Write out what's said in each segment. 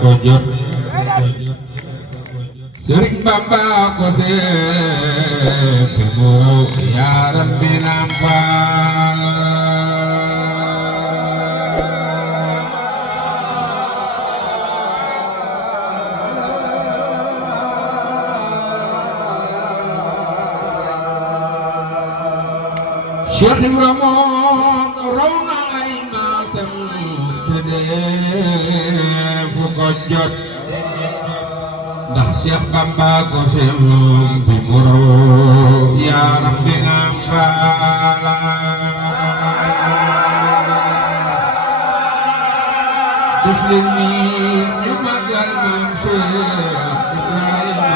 ko jot Sëriñ Bamba ko seet mu yaaram bi naam faal Cheikh Ibra moom raw na ay maasam te deefu ko jot ndax Cheikh Bamba ko seet bi mu raw yaaram bi naam faal def leen nii ñu màggal maam Cheikh Ibrahima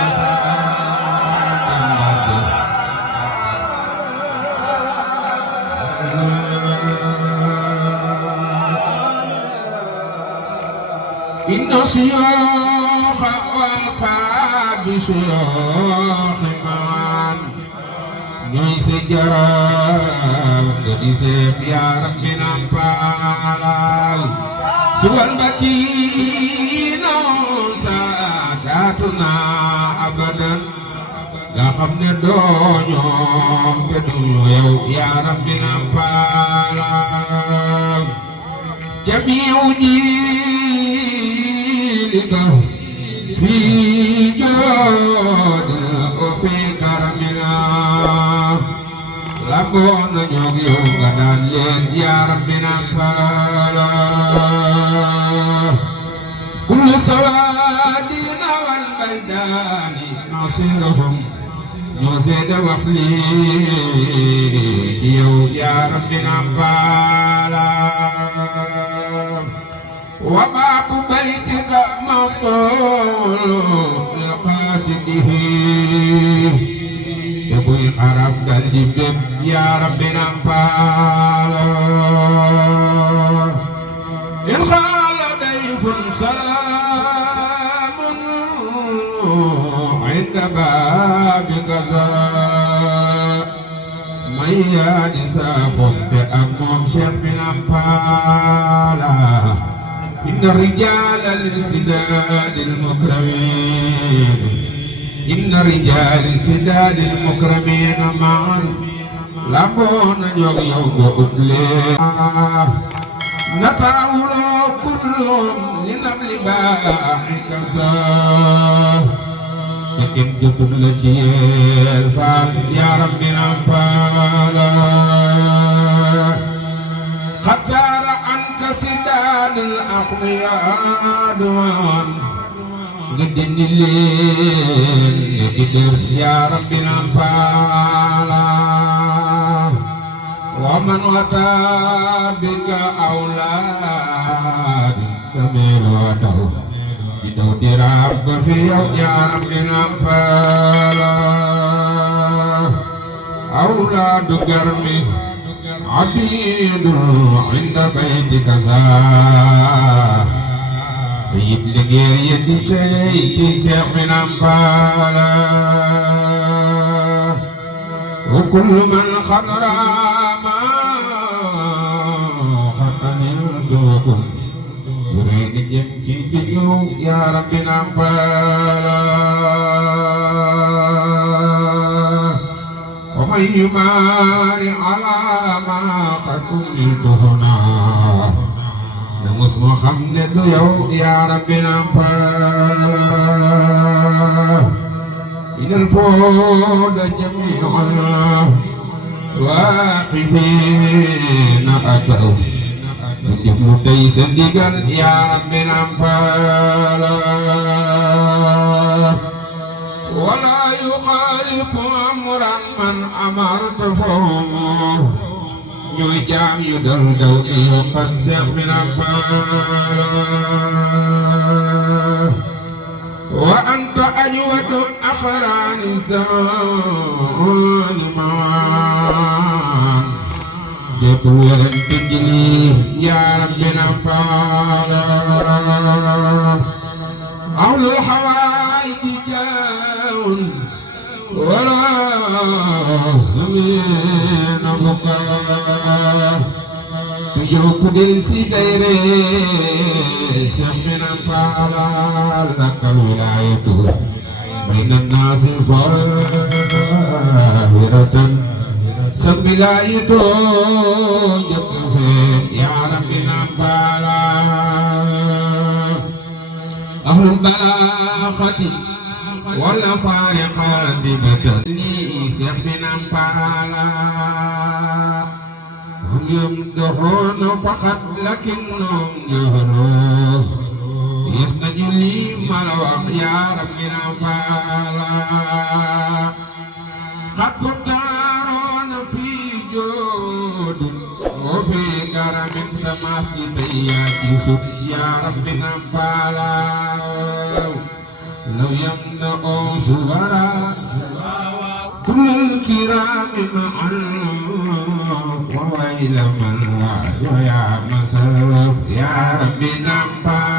inna siyaaxa wafaa siyaaxi maan ñooy sa jaraaf nga di seef yaa rabbi naam faal suwal mbakiina saadaatuna abadan nga xam ne dooñoo te duñu yow yaa rabbi naam faal jamiu في جود وفي كرمنا لبون يوم يوم غدان يا ربنا فلا كل صوادنا والبلدان نصيرهم نزيد وفلي يا ربنا فلا وباب بيتك مقول لقاصده يبوي خراب قلب يا ربنا نفعل إن خال ضيف سلام عند بابك من ياد سافر بأمام شيخ بن أنفال إن الرجال للسداد المكرمين إن الرجال للسداد المكرمين معا لابون يوم يوم أبلي نتاولو كلهم لنمل باحي كذا لكن جتن لتير فال يا ربنا فالا حتى سداد الأقوياء دوان قدن الليل يقدر يا ربنا نفعلا ومن وطى بك أولاد كمير وطه يدو دراب في يا ربنا نفعلا أولاد قرمي عبيد عند بيتك زاه بيت لغير يدي شيخ من أنفالا وكل من خطر ما خطن يدوكم يريد جمتي بيو يا ربنا أنفالا ومن يماري على ما قد كنت هنا نمس محمد يوم يا ربنا فالا إن الفود جميعا واقفين أتوا نجم تيس ديقل يا ربنا فالا ولا يخالف أمرا من أمرت فهم يجام يدلدو يقد سيخ من أنفال وأنت أجود أخران الزمان مان يطول تجلي يا ربنا أنفال أهل الحوائج جاءون ولا سمين بقى joku del si gaire Cheikh bi Naan Faal lakal wilayatu bayna naasi zahiratan sa wilayatu jëkk fee yaa Rabbi Naan Faal ahlul balaaxati wala faariqaati batani Cheikh bi Naan Faal هم يمدحون فقط لكنهم جهلوا يستجل لي ملوخ يا ربي Naan Faal قد فتارون في جود وفي كرم سماس لبيات يسوع يا ربي Naan Faal لو يمنعوا زورا كل الكرام معا وويل من لا يا مسرف يا ربي Naan Faal